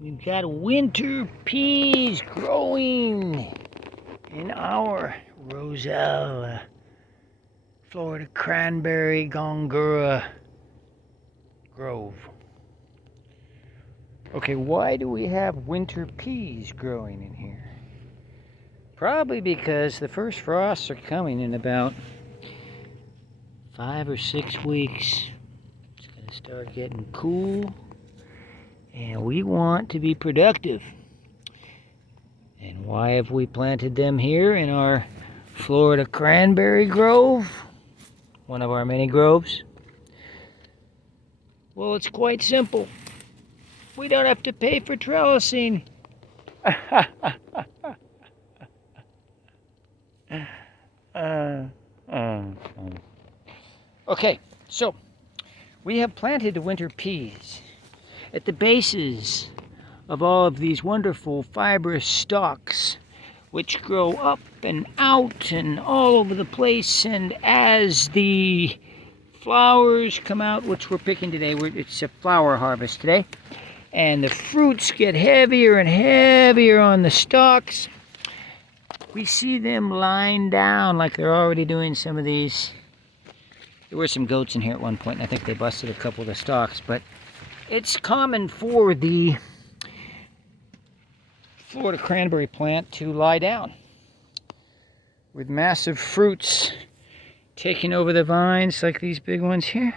We've got winter peas growing in our Roselle, Florida cranberry gongura grove. Okay, why do we have winter peas growing in here? Probably because the first frosts are coming in about 5 or 6 weeks. It's going to start getting cool, and we want to be productive. And why have we planted them here in our Florida cranberry grove? One of our many groves. Well, it's quite simple. We don't have to pay for trellising. Okay, so we have planted the winter peas at the bases of all of these wonderful fibrous stalks, which grow up and out and all over the place. And as the flowers come out, which we're picking today, it's a flower harvest today, and the fruits get heavier and heavier on the stalks, we see them lying down like they're already doing some of these. There were some goats in here at one point, and I think they busted a couple of the stalks, but it's common for the Florida cranberry plant to lie down with massive fruits taking over the vines like these big ones here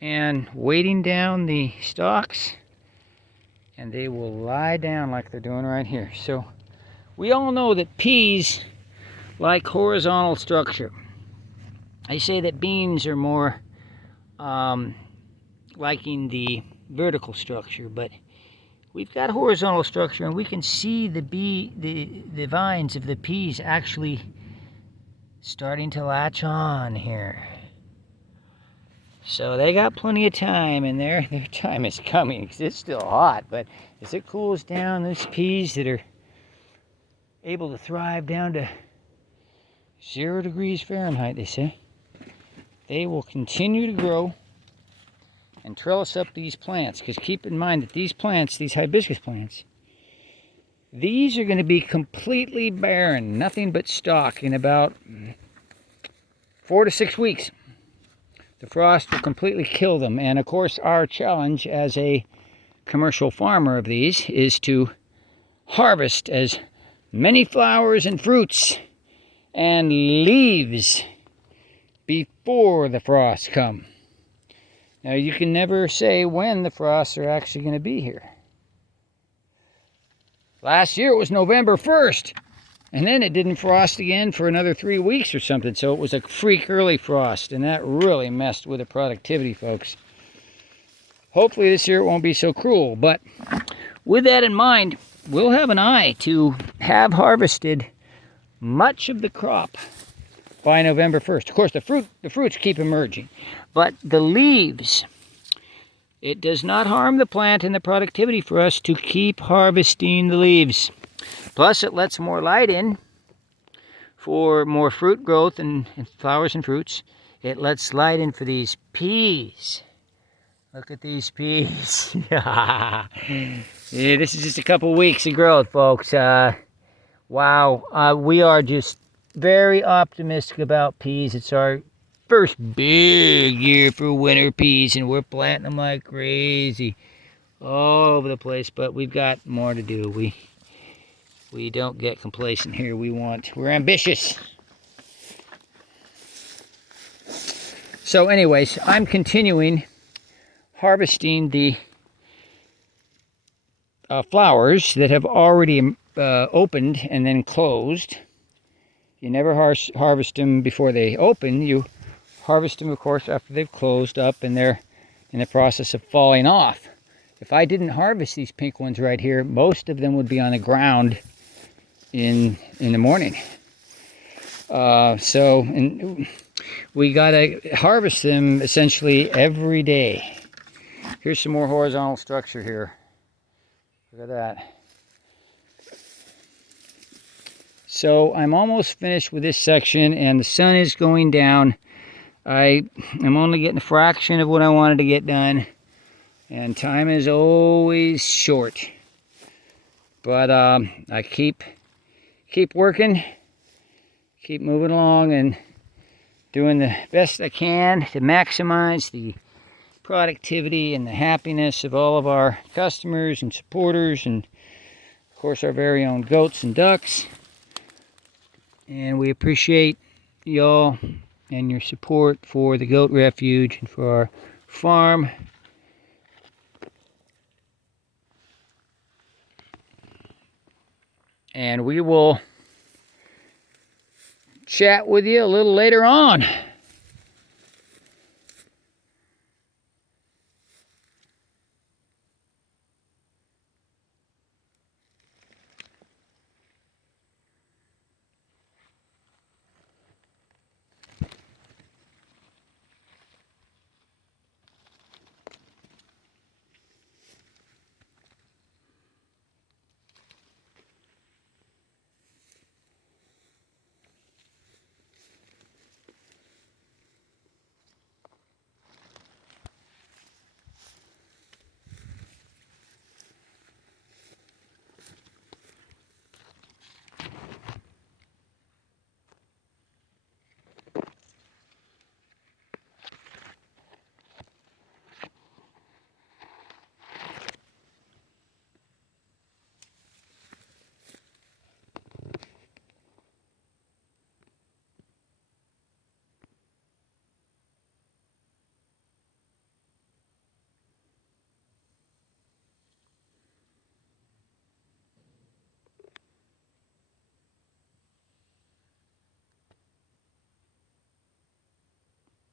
and weighting down the stalks, and they will lie down like they're doing right here. So we all know that peas like horizontal structure. I say that beans are more liking the vertical structure, but we've got horizontal structure, and we can see the vines of the peas actually starting to latch on here. So they got plenty of time, and their time is coming because it's still hot. But as it cools down, those peas that are able to thrive down to 0 degrees Fahrenheit, they say, they will continue to grow and trellis up these plants. Because keep in mind that these plants, these hibiscus plants, these are going to be completely barren, nothing but stalk in about 4 to 6 weeks. The frost will completely kill them. And of course, our challenge as a commercial farmer of these is to harvest as many flowers and fruits and leaves before the frosts come. Now, you can never say when the frosts are actually going to be here. Last year it was November 1st, and then it didn't frost again for another 3 weeks or something, so it was a freak early frost, and that really messed with the productivity, folks. Hopefully this year it won't be so cruel, but with that in mind, we'll have an eye to have harvested much of the crop by November 1st. Of course, the fruits keep emerging, but the leaves, it does not harm the plant and the productivity for us to keep harvesting the leaves. Plus, it lets more light in for more fruit growth and flowers and fruits. It lets light in for these peas. Look at these peas. Yeah, this is just a couple weeks of growth, folks. Wow, we are just very optimistic about peas. It's our first big year for winter peas, and we're planting them like crazy all over the place, but we've got more to do. We don't get complacent here. We're ambitious. So anyways, I'm continuing harvesting the flowers that have already opened and then closed. You never harvest them before they open. You harvest them, of course, after they've closed up and they're in the process of falling off. If I didn't harvest these pink ones right here, most of them would be on the ground in the morning. And we gotta harvest them essentially every day. Here's some more horizontal structure here. Look at that. So I'm almost finished with this section, and the sun is going down. I'm only getting a fraction of what I wanted to get done. And time is always short. But I keep working, keep moving along, and doing the best I can to maximize the productivity and the happiness of all of our customers and supporters, and of course our very own goats and ducks. And we appreciate y'all and your support for the Goat Refuge and for our farm. And we will chat with you a little later on.